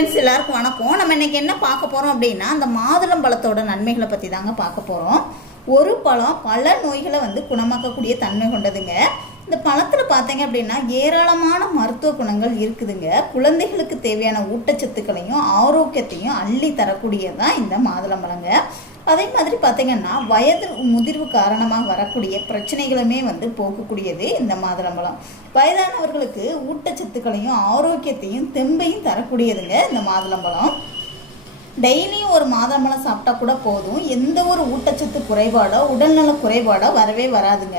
Friends எல்லாருக்கும் வணக்கம். நம்ம இன்னைக்கு என்ன பார்க்க போகிறோம் அப்படின்னா அந்த மாதுளம் பழத்தோட நன்மைகளை பற்றி தாங்க பார்க்க போகிறோம் ஒரு பழம் பல நோய்களை வந்து குணமாக்கக்கூடிய தன்மை கொண்டதுங்க. இந்த பழத்தில் பார்த்தீங்க அப்படின்னா ஏராளமான மருத்துவ குணங்கள் இருக்குதுங்க. குழந்தைகளுக்கு தேவையான ஊட்டச்சத்துக்களையும் ஆரோக்கியத்தையும் அள்ளி தரக்கூடியதான் இந்த மாதுளம்பழங்க அதே மாதிரி பார்த்தீங்கன்னா வயது முதிர்வு காரணமாக வரக்கூடிய பிரச்சனைகளுமே வந்து போக்கக்கூடியது இந்த மாதுளம்பழம். வயதானவர்களுக்கு ஊட்டச்சத்துக்களையும் ஆரோக்கியத்தையும் தெம்பையும் தரக்கூடியதுங்க இந்த மாதுளம்பழம். டெய்லியும் ஒரு மாதுளம்பழம் சாப்பிட்டா கூட போதும். எந்த ஒரு ஊட்டச்சத்து குறைபாடோ உடல்நல குறைபாடோ வரவே வராதுங்க.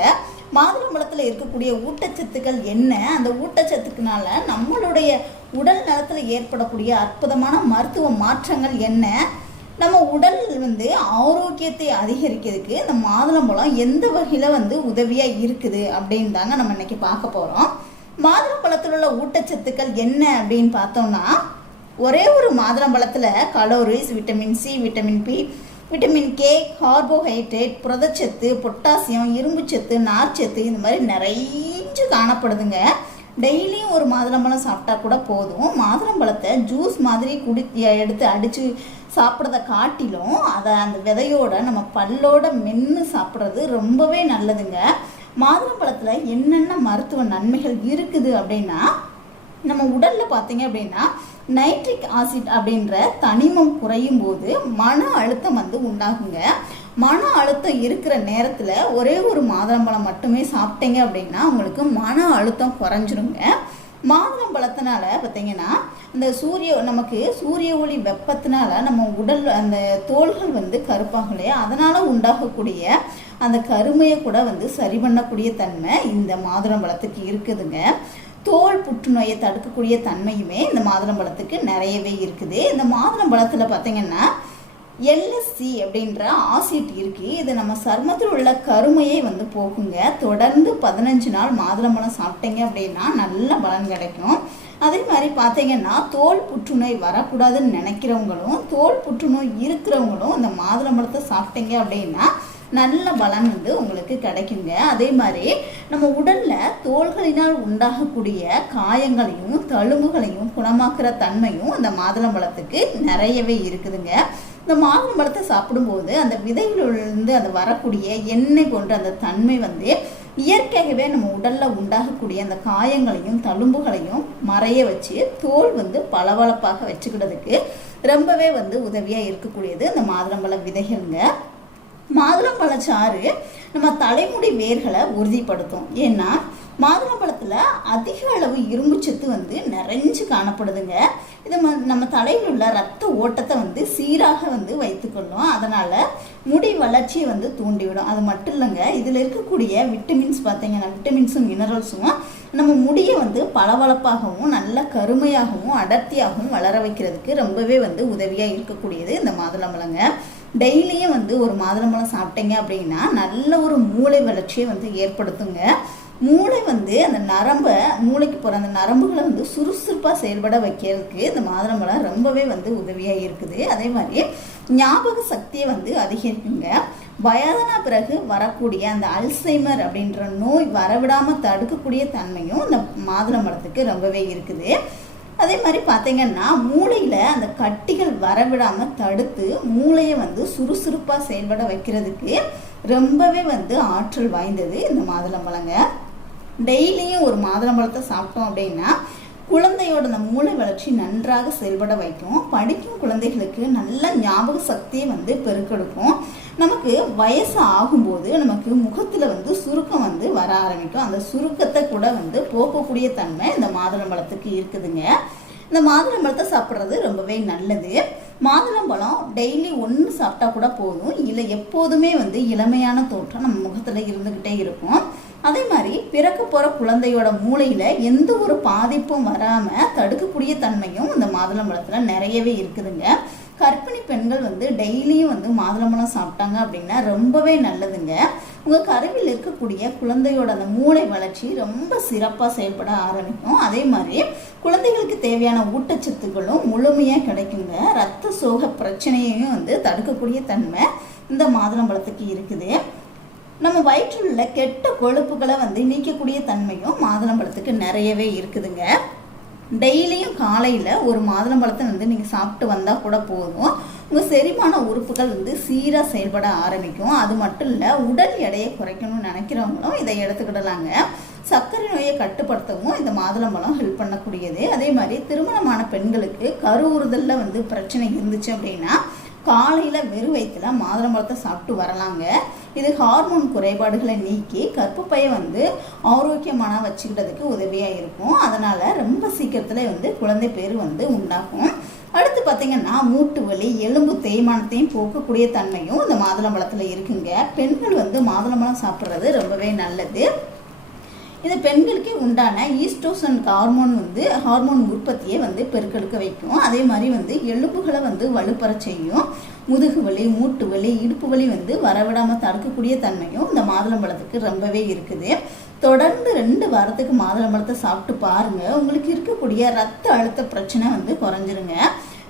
மாதுளம்பழத்தில் இருக்கக்கூடிய ஊட்டச்சத்துக்கள் என்ன? அந்த ஊட்டச்சத்துக்குனால நம்மளுடைய உடல் நலத்தில் ஏற்படக்கூடிய அற்புதமான மருத்துவ மாற்றங்கள் என்ன? நம்ம உடல் வந்து ஆரோக்கியத்தை அதிகரிக்கிறதுக்கு இந்த மாதுளம்பழம் எந்த வகையில் வந்து உதவியாக இருக்குது அப்படின்னு தாங்க நம்ம இன்னைக்கு பார்க்க போகிறோம் மாதுளம்பழத்தில் உள்ள ஊட்டச்சத்துக்கள் என்ன அப்படின்னு பார்த்தோம்னா ஒரே ஒரு மாதுளம்பழத்தில் calories vitamin C vitamin B vitamin K carbohydrate புரதச்சத்து பொட்டாசியம் இரும்புச்சத்து நார்ச்சத்து இந்த மாதிரி நிறைய காணப்படுதுங்க. டெய்லியும் ஒரு மாதுளம்பழம் சாப்பிட்டா கூட போதும். மாதுளம்பழத்தை ஜூஸ் மாதிரி குடி எடுத்து அடித்து சாப்பிட்றத காட்டிலும் அதை அந்த விதையோட நம்ம பல்லோட மென்று சாப்பிட்றது ரொம்பவே நல்லதுங்க. மாதுளம்பழத்தில் என்னென்ன மருத்துவ நன்மைகள் இருக்குது அப்படின்னா நம்ம உடலில் பார்த்தீங்க அப்படின்னா நைட்ரிக் ஆசிட் அப்படின்ற தனிமம் குறையும் போது மன அழுத்தம் வந்து உண்டாகுங்க. மன அழுத்தம் இருக்கிற நேரத்தில் ஒரே ஒரு மாதுளம்பழம் மட்டுமே சாப்பிட்டீங்க அப்படின்னா உங்களுக்கு மன அழுத்தம் குறைஞ்சிருங்க. மாதுளம் பழத்தினால பார்த்தீங்கன்னா இந்த சூரிய நமக்கு சூரிய ஒளி வெப்பத்தினால நம்ம உடல் அந்த தோள்கள் வந்து கருப்பாகும் இல்லையா? அதனால் உண்டாகக்கூடிய அந்த கருமையை கூட வந்து சரி பண்ணக்கூடிய தன்மை இந்த மாதுளம் பழத்துக்கு இருக்குதுங்க. தோல் புற்றுநோயை தடுக்கக்கூடிய தன்மையுமே இந்த மாதுளம் பழத்துக்கு நிறையவே இருக்குது. இந்த மாதுளம் பழத்தில் பார்த்தீங்கன்னா எல்எஸ்சி அப்படின்ற ஆசிட் இருக்கு இது நம்ம சருமத்தில் உள்ள கருமையை வந்து போக்குங்க. தொடர்ந்து பதினஞ்சு நாள் மாதுளம்பழம் சாப்பிட்டீங்க அப்படின்னா நல்ல பலன் கிடைக்கும். அதே மாதிரி பார்த்தீங்கன்னா தோல் புற்றுநோய் வரக்கூடாதுன்னு நினைக்கிறவங்களும் தோல் புற்றுநோய் இருக்கிறவங்களும் இந்த மாதுளம்பழத்தை சாப்பிட்டீங்க அப்படின்னா நல்ல பலன் வந்து உங்களுக்கு கிடைக்குங்க. அதே மாதிரி நம்ம உடல்ல தோள்களினால் உண்டாகக்கூடிய காயங்களையும் தழும்புகளையும் குணமாக்குற தன்மையும் இந்த மாதுளம்பழத்துக்கு நிறையவே இருக்குதுங்க. இந்த மாதுளம்பழத்தை சாப்பிடும்போது அந்த விதைகளிலிருந்து அது வரக்கூடிய எண்ணெய் போன்ற அந்த தன்மை வந்து இயற்கையாகவே நம்ம உடல்ல உண்டாகக்கூடிய அந்த காயங்களையும் தழும்புகளையும் மறைய வச்சு தோல் வந்து பளபளப்பாக வச்சுக்கிட்டதுக்கு ரொம்பவே வந்து உதவியாக இருக்கக்கூடியது இந்த மாதுளம்பழ விதைகள்ங்க. மாதுளம்பழச்சாறு நம்ம தலைமுடி வேர்களை உறுதிப்படுத்தும். ஏன்னா மாதுளம்பழத்தில் அதிக அளவு இரும்புச்சத்து வந்து நிறைஞ்சு காணப்படுதுங்க. இது நம்ம தலையில் உள்ள ரத்த ஓட்டத்தை வந்து சீராக வந்து வைத்துக்கொள்ளும். அதனால் முடி வளர்ச்சியை வந்து தூண்டிவிடும். அது மட்டும் இல்லைங்க இதில் இருக்கக்கூடிய விட்டமின்ஸ் பார்த்தீங்கன்னா விட்டமின்ஸும் மினரல்ஸும் நம்ம முடியை வந்து பளபளப்பாகவும் நல்ல கருமையாகவும் அடர்த்தியாகவும் வளர வைக்கிறதுக்கு ரொம்பவே வந்து உதவியாக இருக்கக்கூடியது இந்த மாதுளம்பழங்க. டெய்லியும் வந்து ஒரு மாதுளம்பழம் சாப்பிட்டீங்க அப்படின்னா நல்ல ஒரு மூளை வளர்ச்சியை வந்து ஏற்படுத்துங்க. மூளை வந்து அந்த நரம்பை மூளைக்கு போகிற அந்த நரம்புகளை வந்து சுறுசுறுப்பாக செயல்பட வைக்கிறதுக்கு இந்த மாதுளம்பழம் ரொம்பவே வந்து உதவியாக இருக்குது. அதே மாதிரி ஞாபக சக்தியை வந்து அதிகரிக்குங்க. வயதான பிறகு வரக்கூடிய அந்த அல்சைமர் அப்படின்ற நோய் வரவிடாமல் தடுக்கக்கூடிய தன்மையும் இந்த மாதுளம்பழத்துக்கு ரொம்பவே இருக்குது. அதே மாதிரி பார்த்தீங்கன்னா மூளையில் அந்த கட்டிகள் வரவிடாமல் தடுத்து மூளையை வந்து சுறுசுறுப்பாக செயல்பட வைக்கிறதுக்கு ரொம்பவே வந்து ஆற்றல் வாய்ந்தது இந்த மாதுளம்பழங்க. டெய்லியும் ஒரு மாதுளம்பழத்தை சாப்பிட்டோம் அப்படின்னா குழந்தையோட அந்த மூளை வளர்ச்சி நன்றாக செயல்பட வைக்கும். படிக்கும் குழந்தைகளுக்கு நல்ல ஞாபக சக்தியை வந்து பெருக்கெடுக்கும் நமக்கு வயசு ஆகும்போது நமக்கு முகத்தில் வந்து சுருக்கம் வந்து வர ஆரம்பிக்கும். அந்த சுருக்கத்தை கூட வந்து போக்கக்கூடிய தன்மை இந்த மாதுளம்பழத்துக்கு இருக்குதுங்க. இந்த மாதுளம்பழத்தை சாப்பிட்றது ரொம்பவே நல்லது. மாதுளம்பழம் டெய்லி ஒன்று சாப்பிட்டா கூட போதும். இல்லை எப்போதுமே வந்து இளமையான தோற்றம் நம்ம முகத்தில் இருந்துக்கிட்டே இருக்கும். அதே மாதிரி பிறக்க போகிற குழந்தையோட மூளையில் எந்த ஒரு பாதிப்பும் வராமல் தடுக்கக்கூடிய தன்மையும் இந்த மாதுளம்பழத்தில் நிறையவே இருக்குதுங்க. கர்ப்பிணி பெண்கள் வந்து டெய்லியும் வந்து மாதுளம்பழம் சாப்பிட்டாங்க அப்படின்னா ரொம்பவே நல்லதுங்க. உங்கள் கருவில் இருக்கக்கூடிய குழந்தையோட அந்த மூளை வளர்ச்சி ரொம்ப சிறப்பாக செயல்பட ஆரம்பிக்கும். அதே மாதிரி குழந்தைகளுக்கு தேவையான ஊட்டச்சத்துக்களும் முழுமையாக கிடைக்குங்க. ரத்த சோக பிரச்சனையையும் வந்து தடுக்கக்கூடிய தன்மை இந்த மாதுளம்பழத்துக்கு இருக்குது. நம்ம வயிற்றில் உள்ள கெட்ட கொழுப்புகளை வந்து நீக்கக்கூடிய தன்மையும் மாதுளம்பழத்துக்கு நிறையவே இருக்குதுங்க. டெய்லியும் காலையில் ஒரு மாதுளம்பழத்தை வந்து நீங்கள் சாப்பிட்டு வந்தால் கூட போதும். உங்கள் செரிமான உறுப்புகள் வந்து சீராக செயல்பட ஆரம்பிக்கும். அது மட்டும் இல்லை உடல் எடையை குறைக்கணும்னு நினைக்கிறவங்களும் இதை எடுத்துக்கிடலாங்க. சர்க்கரை நோயை கட்டுப்படுத்தவும் இந்த மாதுளம்பழம் ஹெல்ப் பண்ணக்கூடியது. அதே மாதிரி திருமணமான பெண்களுக்கு கருவுறுதலில் வந்து பிரச்சனை இருந்துச்சு அப்படின்னா காலையில் வெறும் வயிற்றுல மாதுளம்பழத்தை சாப்பிட்டு வரலாங்க. இது ஹார்மோன் குறைபாடுகளை நீக்கி கர்ப்பப்பையை வந்து ஆரோக்கியமான வச்சுக்கிட்டதுக்கு உதவியாக இருக்கும். அதனால் ரொம்ப சீக்கிரத்தில் வந்து குழந்தை பேர் வந்து உண்டாகும். அடுத்து பார்த்திங்கன்னா மூட்டு வலி எலும்பு தேய்மானத்தையும் போக்கக்கூடிய தன்மையும் இந்த மாதுளம்பழத்தில் இருக்குங்க. பெண்கள் வந்து மாதுளம்பழம் சாப்பிட்றது ரொம்பவே நல்லது. இது பெண்களுக்கே உண்டான ஈஸ்டோசன் ஹார்மோன் வந்து ஹார்மோன் உற்பத்தியை வந்து பெருக்கெடுக்க வைக்கும். அதே மாதிரி வந்து எலும்புகளை வந்து வலுப்பெற செய்யும். முதுகு வலி மூட்டு வலி இடுப்பு வலி வந்து வரவிடாமல் தடுக்கக்கூடிய தன்மையும் இந்த மாதுளம்பழத்துக்கு ரொம்பவே இருக்குது. தொடர்ந்து ரெண்டு வாரத்துக்கு மாதுளம்பழத்தை சாப்பிட்டு பாருங்கள் உங்களுக்கு இருக்கக்கூடிய ரத்த அழுத்த பிரச்சனை வந்து குறைஞ்சிருங்க.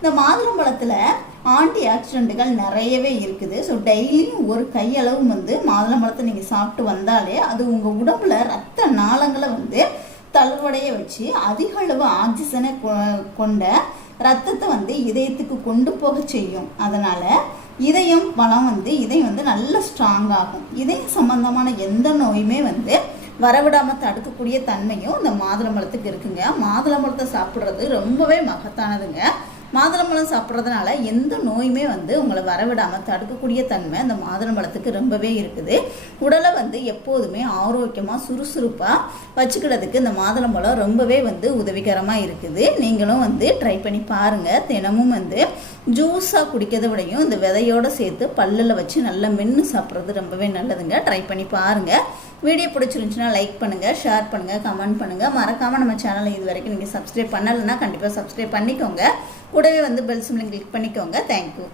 இந்த மாதுளம்பழத்தில் ஆன்டி ஆக்சிடென்ட்டுகள் நிறையவே இருக்குது. ஸோ டெய்லியும் ஒரு கையளவு வந்து மாதுளம்பழத்தை நீங்கள் சாப்பிட்டு வந்தாலே அது உங்கள் உடம்புல ரத்த நாளங்களை வந்து தளர்வடைய வச்சு அதிக அளவு ஆக்சிஜனை கொ- கொண்ட ரத்தத்தை வந்து இதயத்துக்கு கொண்டு போக செய்யும். அதனால் இதயம் பலம் வந்து இதயம் வந்து நல்ல ஸ்ட்ராங் ஆகும். இதயம் சம்பந்தமான எந்த நோயுமே வந்து வரவிடாமல் தடுக்கக்கூடிய தன்மையும் இந்த மாதுளம்பழத்துக்கு இருக்குங்க. மாதுளம்பழத்தை சாப்பிட்றது ரொம்பவே மகத்தானதுங்க. மாதுளம்பழம் சாப்பிட்றதுனால எந்த நோயுமே வந்து உங்களை வரவிடாமல் தடுக்கக்கூடிய தன்மை அந்த மாதுளம்பழத்துக்கு ரொம்பவே இருக்குது. உடலை வந்து எப்போதுமே ஆரோக்கியமாக சுறுசுறுப்பாக வச்சுக்கிறதுக்கு இந்த மாதுளம்பழம் ரொம்பவே வந்து உதவிகரமாக இருக்குது. நீங்களும் வந்து ட்ரை பண்ணி பாருங்கள் தினமும் வந்து ஜூஸாக குடிக்கிறத விடையும் இந்த விதையோடு சேர்த்து பல்லில் வச்சு நல்லா மென்று சாப்பிட்றது ரொம்பவே நல்லதுங்க. ட்ரை பண்ணி பாருங்கள் வீடியோ பிடிச்சிருந்துச்சுன்னா லைக் பண்ணுங்கள் ஷேர் பண்ணுங்கள் கமெண்ட் பண்ணுங்கள் மறக்காமல் நம்ம சேனலை இது வரைக்கும் நீங்கள் சப்ஸ்கிரைப் பண்ணலைன்னா கண்டிப்பாக சப்ஸ்கிரைப் பண்ணிக்கோங்க. கூடவே வந்து பெல் சிம்லிங் கிளிக் பண்ணிக்கோங்க. Thank you